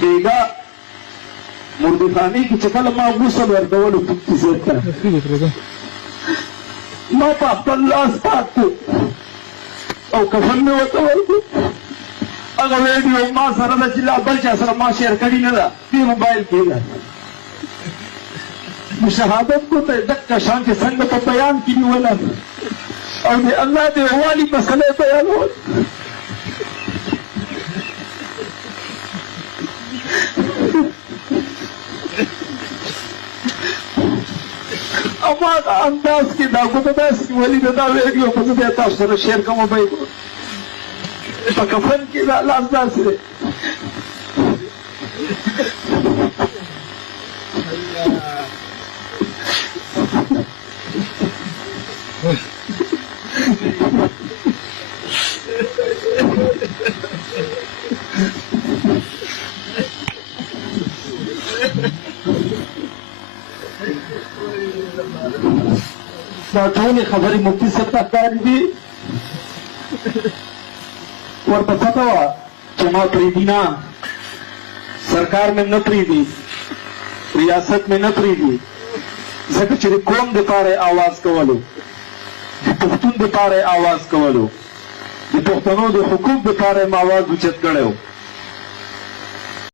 بیگا مردخانی کی چکل ما غسل ورکولو پکتی سیتا ما پا خپل لاس پاک کو او کفن می ورته ورکو هغه ویډیو ما سره د چې لا بل چا سره ما شیر کړی نه ده دې موبایل کې ده شهادت کو ته دک شان کې څنګه په بیان کې نیوله او د الله د والي مسله بیانول اما انداز کې دا کوته داس ولې دا ویډیو په دې تاسو سره شیر کوم به په کفن کې دا لاس داسې دی دا ټولې خبرې مفتي صاحب ته ښکاري دي ورته پته وه چې ما پرېږدي نه سرکار مې نه پرېږدي ریاست مې نه پرېږدي ځکه چې د قوم دپاره یې آواز کولو د پښتون دپاره یې آواز کولو د پښتنو د حقوق دپاره یې م آواز اوچت کړی و